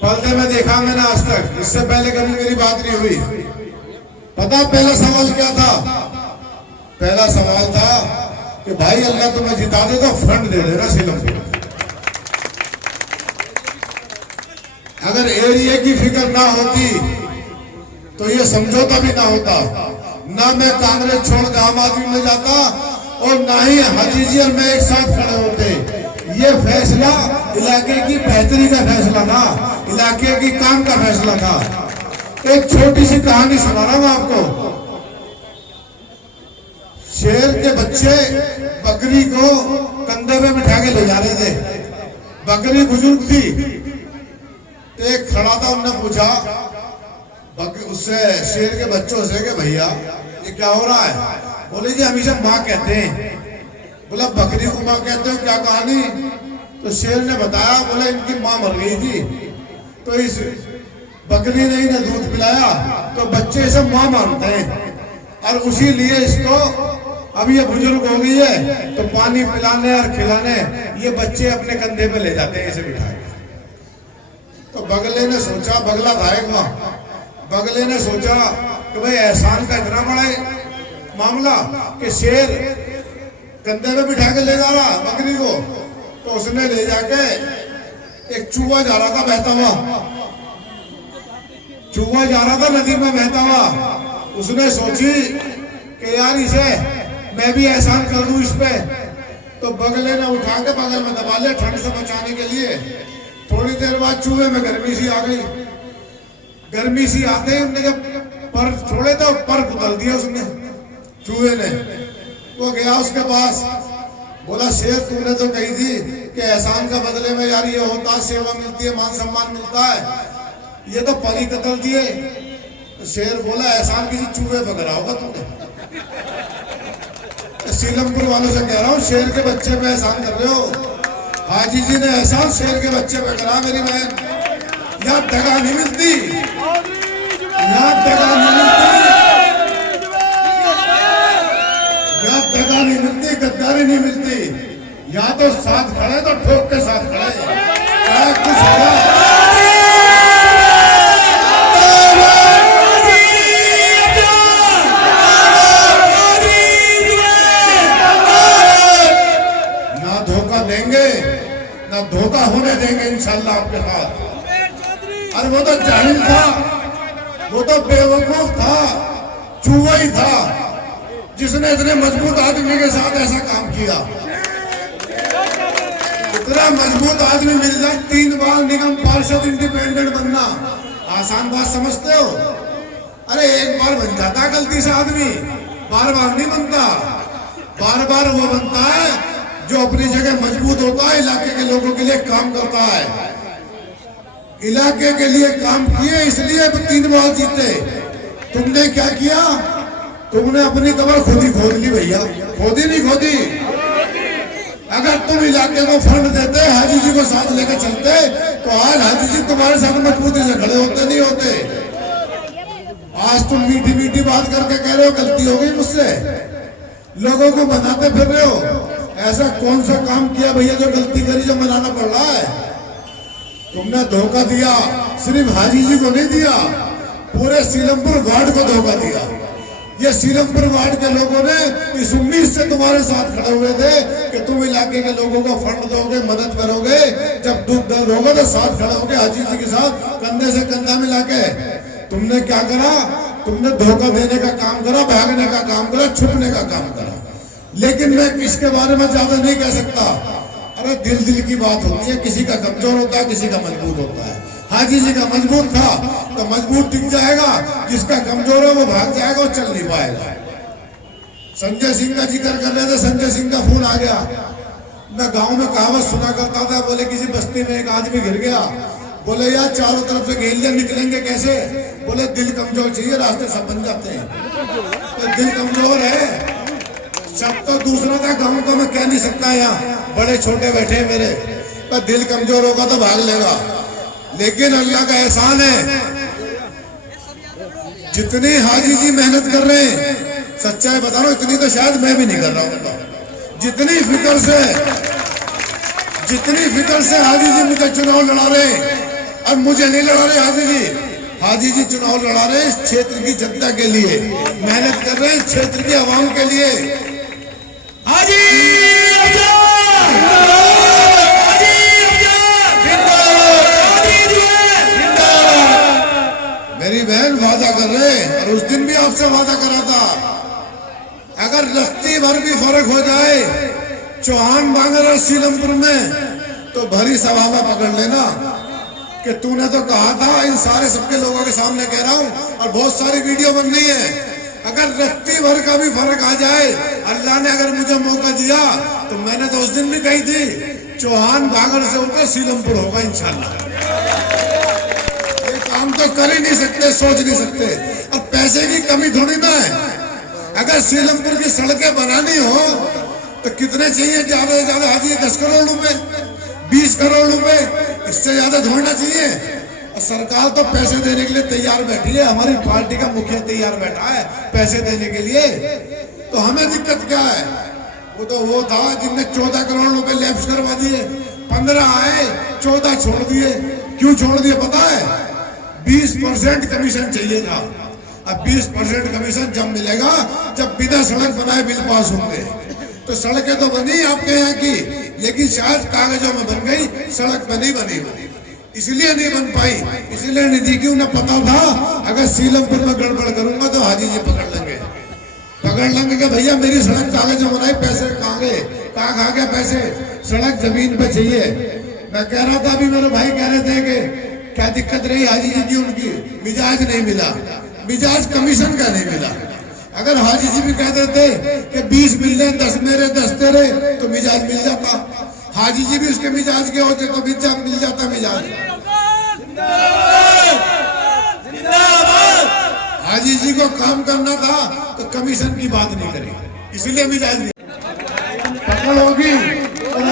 पर्दे में देखा मैंने आज तक, इससे पहले कभी मेरी बात नहीं हुई। पता पहला सवाल क्या था? पहला सवाल था कि भाई अल्लाह तुम्हें जिता दे तो फंड दे देना सीलमपुर। अगर एरिया की फिक्र ना होती तो ये समझौता भी ना होता, ना मैं कांग्रेस छोड़ के आम आदमी में जाता और ना ही हाजी जी और मैं एक साथ खड़े होते। ये फैसला इलाके की बेहतरी का फैसला था, इलाके की काम का फैसला था। एक छोटी सी कहानी सुना रहा हूं आपको। शेर के बच्चे बकरी को कंधे पे बिठा के ले जा रहे थे। बकरी बुजुर्ग थी, एक खड़ा था, उनने पूछा उससे शेर के बच्चों से कि भैया ये क्या हो रहा है? बोले जी हमेशा माँ कहते हैं। बोला बकरी को माँ कहते हो, क्या कहानी? तो शेर ने बताया, बोला इनकी माँ मर गई थी तो इस बकरी ने इन्हें दूध पिलाया तो बच्चे इसे माँ मानते हैं, और उसी लिए इसको अब ये बुजुर्ग हो गई है तो पानी पिलाने और खिलाने ये बच्चे अपने कंधे पे ले जाते हैं इसे बिठा के। तो बगले ने सोचा, बगला था एक वहां, बगले ने सोचा कि भाई एहसान का इतना बड़ा मामला कि शेर कंधे पे बिठा के ले जा रहा बकरी को, तो उसने ले जाके एक चूहा जा रहा था बहता हुआ, चूहा जा रहा था नदी में बहता हुआ। उसने सोची कि यार इसे मैं भी एहसान कर दूं इस पे, तो बगले ने उठा के बगल में दबा लिया ठंड से बचाने के लिए। थोड़ी देर बाद चूहे में गर्मी सी आ गई। गर्मी सी आते ही उनने जब पर छोड़े तो पर कुतल दिया उसने, चूहे ने। वो गया उसके पास, बोला शेर तूने तो कही थी कि एहसान का बदले में यार ये होता है, सेवा मिलती है, मान सम्मान मिलता है, ये तो परी कतल दिए। तो शेर बोला एहसान किसी चूहे पे करा होगा तूने। सीलमपुर वालों से कह रहा हूँ, शेर के बच्चे पे एहसान कर रहे हो। हाजी जी ने एहसान शेर के बच्चे पे करा मेरी बहन। यहाँ दगा नहीं मिलती, यहाँ दगा नहीं मिलती, यहाँ दगा नहीं मिलती, गद्दारी नहीं मिलती। यहाँ तो साथ खड़े तो ठोक के साथ खड़े, चाहे कुछ हो। ना धोखा होने देंगे इंशाल्लाह आपके साथ। अरे वो तो जाहिल था, वो तो बेवकूफ था, चूहा ही था जिसने इतने मजबूत आदमी के साथ ऐसा काम किया। इतना मजबूत आदमी मिल जाए, 3 बार निगम पार्षद इंडिपेंडेंट बनना आसान बात समझते हो? अरे एक बार बन जाता गलती से आदमी, बार बार नहीं बनता। बार बार वो बनता है जो अपनी जगह मजबूत होता है, इलाके के लोगों के लिए काम करता है। इलाके के लिए काम किए इसलिए 3 बार जीते। तुमने क्या किया? तुमने अपनी कब्र खुद ही खोद ली भैया, खोदी नहीं खोदी? अगर तुम इलाके को फंड देते, हाजी जी को साथ लेकर चलते, तो आज हाजी जी तुम्हारे साथ मजबूती से खड़े होते नहीं होते। आज तुम मीठी मीठी बात करके कह रहे हो गलती हो गई मुझसे, लोगों को बनाते फिर रहे हो। ऐसा कौन सा काम किया भैया जो गलती करी जो मनाना पड़ रहा है? तुमने धोखा दिया, सिर्फ हाजी जी को नहीं दिया, पूरे सीलमपुर वार्ड को धोखा दिया। ये सीलमपुर वार्ड के लोगों ने इस उम्मीद से तुम्हारे साथ खड़े हुए थे कि तुम इलाके के लोगों को फंड दोगे, मदद करोगे, जब दुख दर्द होगा तो साथ खड़े होगे हाजी जी के साथ कंधे से कंधा मिला के। तुमने क्या करा? तुमने धोखा देने का काम करा, भागने का काम करा, छुपने का काम करा। लेकिन मैं इसके बारे में ज्यादा नहीं कह सकता। अरे दिल की बात होती है, किसी का कमजोर होता है, किसी का मजबूत होता है। हाजी जी का मजबूत था तो मजबूत टिक जाएगा, जिसका कमजोर है वो भाग जाएगा और चल नहीं पाएगा। संजय सिंह का जिक्र कर रहे थे, संजय सिंह का फोन आ गया। मैं गांव में कहावत सुना करता था, बोले किसी बस्ती में एक आदमी गिर गया, बोले यार चारों तरफ से घेर लिया, निकलेंगे कैसे? बोले दिल कमजोर चाहिए, रास्ते सब बन जाते हैं। तो दिल कमजोर है, सब तो दूसरा था गांव का मैं कह नहीं सकता, यहाँ बड़े छोटे बैठे मेरे, पर दिल कमजोर होगा तो भाग लेगा। लेकिन अल्लाह का एहसान है, जितनी हाजी जी मेहनत कर रहे हैं, सच्चाई बता रहा हूं, इतनी तो शायद मैं भी नहीं कर रहा हूँ। जितनी फिक्र से जितनी फिक्र से हाजी जी मुझे चुनाव लड़ा रहे, अब मुझे नहीं लड़ा रहे हाजी जी। हाजी जी चुनाव लड़ा रहे इस क्षेत्र की जनता के लिए, मेहनत कर रहे हैं इस क्षेत्र की आवाम के लिए। हाजी मेरी बहन वादा कर रहे हैं, और उस दिन भी आपसे वादा करा था, अगर रस्ती भर भी फर्क हो जाए चौहान बांगर और सीलमपुर में, तो भरी सभा में पकड़ लेना कि तूने तो कहा था। इन सारे सबके लोगों के सामने कह रहा हूं, और बहुत सारी वीडियो बन रही है। अगर रत्ती भर का भी फर्क आ जाए, अल्लाह ने अगर मुझे मौका दिया, तो मैंने तो उस दिन भी कही थी चौहान बांगर से होकर सीलमपुर होगा इंशाल्लाह। ये काम तो कर ही नहीं सकते, सोच नहीं सकते, और पैसे की कमी थोड़ी ना है। अगर सीलमपुर की सड़कें बनानी हो तो कितने चाहिए? ज्यादा से ज्यादा हाजी 10 करोड़ रुपए, 20 करोड़ रुपए, इससे ज्यादा थोड़ना चाहिए। और सरकार तो पैसे देने के लिए तैयार बैठी है, हमारी पार्टी का मुखिया तैयार बैठा है पैसे देने के लिए। तो हमें दिक्कत क्या है? वो था जिनने 14 करोड़ रुपए लैप्स करवा दिए, 15 आए, 14 छोड़ दिए। क्यों छोड़ दिए पता है? 20% कमीशन चाहिए था। अब 20% कमीशन जब मिलेगा जब बिना सड़क बनाए बिल पास होंगे। तो सड़कें तो बनी आपके यहाँ की, लेकिन शायद कागजों में बन गई, सड़क पे नहीं बनी, इसलिए नहीं बन पाई, इसलिए नहीं दी। कि उन्हें पता था अगर सीलमपुर में गड़बड़ करूंगा तो हाजी जी पकड़ लेंगे कि भैया मेरी सड़क कागज में बनाई, पैसे कहाँ गए, कहाँ खा गए पैसे? सड़क जमीन पे चाहिए। मैं कह रहा था, अभी मेरे भाई कह रहे थे कि क्या दिक्कत रही हाजी जी की, उनकी मिजाज नहीं मिला, मिजाज कमीशन का नहीं मिला। अगर हाजी जी भी कह देते कि 20 मिल रहे, 10 मेरे 10 तेरे, तो मिजाज मिल जाता। हाजी जी भी उसके मिजाज के होते तो मिल जाता मिजाज। हाजी जी को काम करना था तो कमीशन की बात नहीं करी, इसलिए मिजाज नहीं। पकड़ होगी। और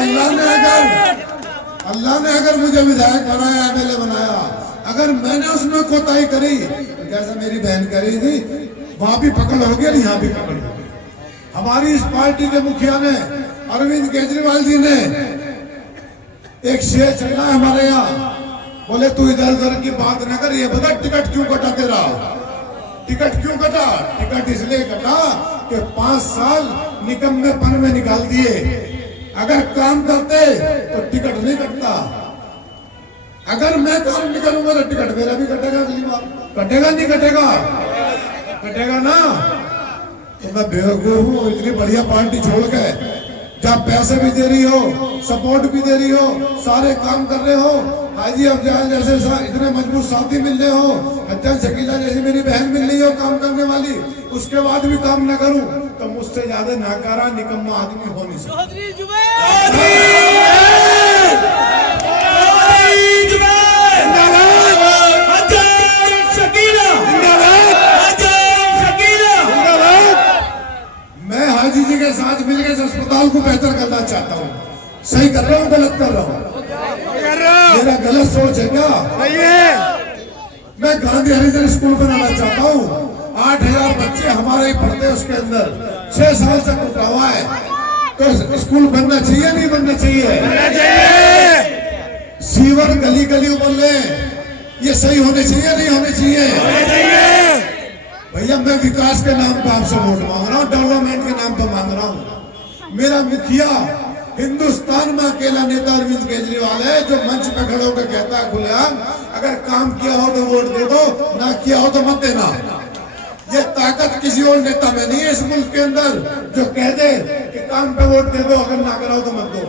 अल्लाह ने अगर मुझे विधायक बनाया, एमएलए बनाया, अगर मैंने उसमें कोताही करी, तो जैसा मेरी बहन कर रही थी, वहां भी पकड़ होगी और यहाँ भी पकड़ होगी। हमारी इस पार्टी के मुखिया ने, अरविंद केजरीवाल जी ने, एक शेर चला है हमारे यहाँ, बोले तू इधर उधर की बात न कर, ये बता टिकट क्यों कटा तेरा? टिकट क्यों कटा? टिकट इसलिए कटा कि 5 साल निकम्मेपन में निकाल दिए। अगर काम करते तो टिकट नहीं कटता। अगर मैं काम नहीं करूंगा तो टिकट मेरा भी कटेगा, अगली बार कटेगा नहीं कटेगा? कटेगा ना। तो मैं बेवकूफ हूँ, इतनी बढ़िया पार्टी छोड़ के, जब पैसे भी दे रही हो, सपोर्ट भी दे रही हो, सारे काम कर रहे हो, हाजी अफजाल जैसे इतने मजबूत साथी मिल रहे हो, हज्जाज शकीला जैसी मेरी बहन मिल रही हो काम करने वाली, उसके बाद भी काम न करूं तो मुझसे ज्यादा नाकारा निकम्मा आदमी हो नहीं सकता। मैं हाजी जी के साथ मिलकर इस अस्पताल को बेहतर करना चाहता हूँ। सही कर रहा हूँ, गलत कर रहा हूँ? मेरा गलत सोच है क्या? मैं गांधी हरिजन स्कूल बनाना चाहता हूँ। 8000 बच्चे हमारे ही पढ़ते हैं उसके अंदर, 6 साल से टूटा हुआ है। तो स्कूल बनना चाहिए नहीं बनना चाहिए? सीवर गली गली उबल, ये सही होने चाहिए नहीं होने चाहिए? भैया मैं विकास के नाम पर आपसे वोट मांग रहा हूँ, डेवलपमेंट के नाम पर मांग रहा हूँ। मेरा मुखिया हिंदुस्तान में अकेला नेता अरविंद केजरीवाल है, जो मंच पे खड़े होकर कहता है खुलेआम, अगर काम किया हो तो वोट दे दो, ना किया हो तो मत देना। ये ताकत किसी और नेता में नहीं है इस मुल्क के अंदर, जो कह दे कि काम पे वोट दे दो, अगर ना कराओ तो मत दो।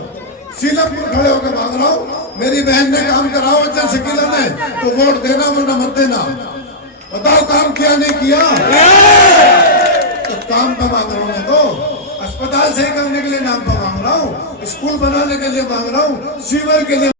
सीलमपुर खड़े होकर मांग रहा हूँ, मेरी बहन ने काम कराओ हज्जाज शकीला ने, तो वोट देना वरना मत देना। बताओ काम किया नहीं किया? तो काम पे मांग रहा हूँ मैं, तो अस्पताल सही करने के लिए नाम पर मांग रहा हूँ, स्कूल बनाने के लिए मांग रहा हूँ, सीवर के लिए